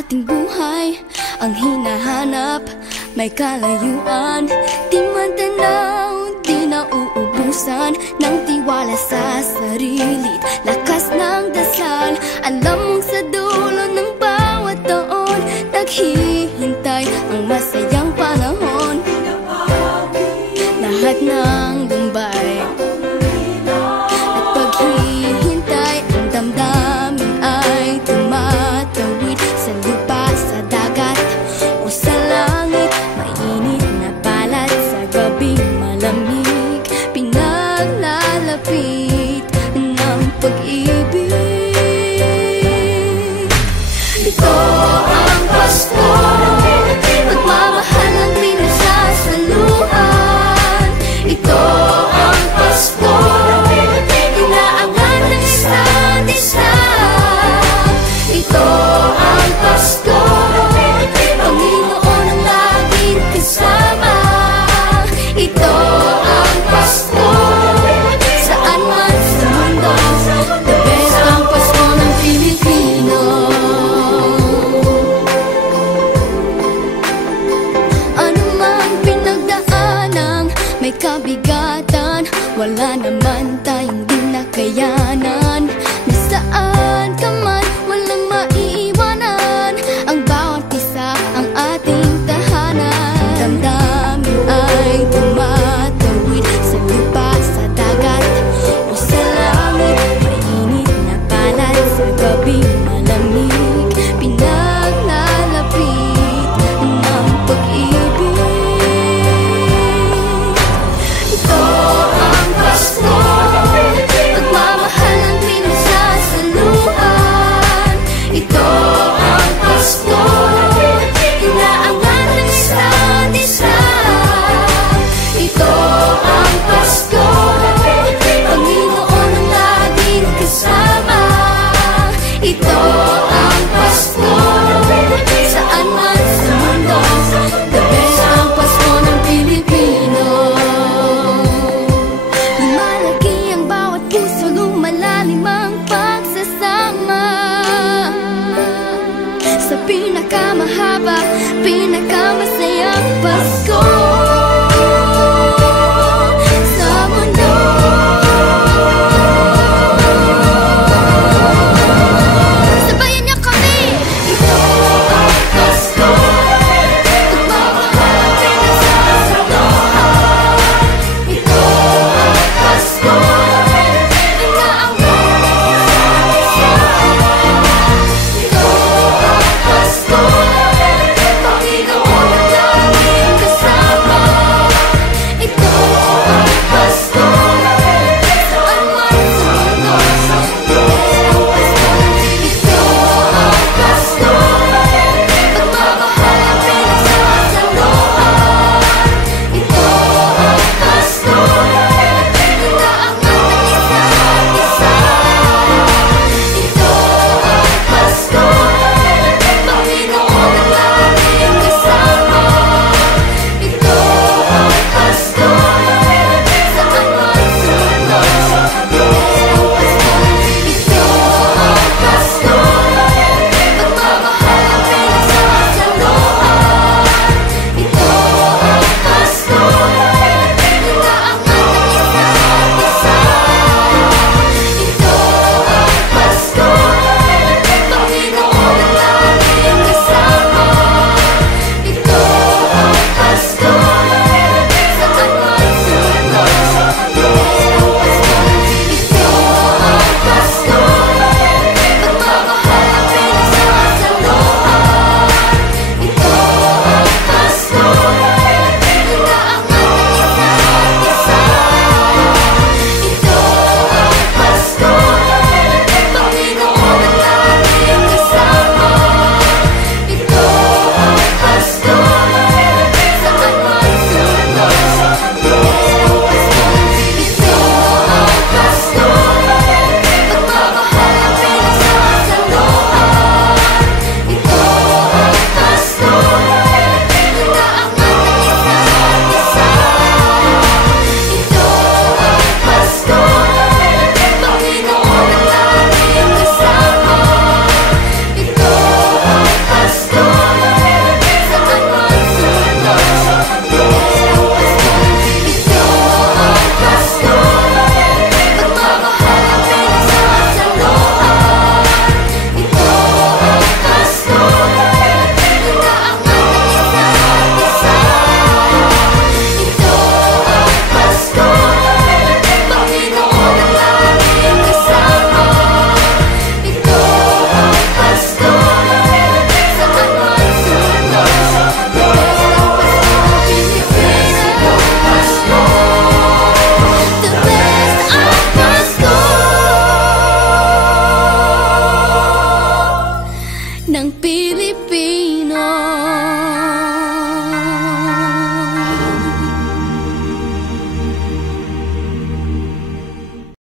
ating buhay ang hinahanap, may kalayuan. Di man tanaw, di nauubusan ng tiwala sa sarili't lakas ng dasal. Alam mong sa dulo ng bawat taon naghihintay ang masayang panahon. Lahat ng lumbay at paghihintay, ang damdamin ay tumatawid sa lupa, sa dagat o sa langit. Mainit na balat sa gabing malamig, pinaglalapit ng pag-ibig. Ito ang Pasko, pagmamahal ang pinagsasaluhan. Ito ang Pasko, inaangan ng isa't isa. Ito ang Pasko, Panginoon ang laging kasama. Ito ang Pasko, saan man sa mundo, the best ang Pasko ng Pilipino. Ano mang pinagdaanang may kabigatan, wala naman tayong di nakayanan. Nasaan ka man, walang maiiwanan, ang bawat isa ang ating tahanan. Damdamin ay tumatawid sa lupa, sa dagat o sa langit. Mainit na balat sa gabing malamig, pinaglalapit ng pag-ibig. Ito ang Pasko, pagmamahal ang pinagsasaluhan. Ito ang Pasko, inaangan ng isa't isa. Ito ang Pasko, Panginoon ang laging kasama. Ito ang Pasko, saan man sa mundo, the best ang Pasko ng Pilipino. Lumalaki ang bawat puso, lumalalim ang pagsasama. Sa pinakamahaba, pinakamasayang Pasko.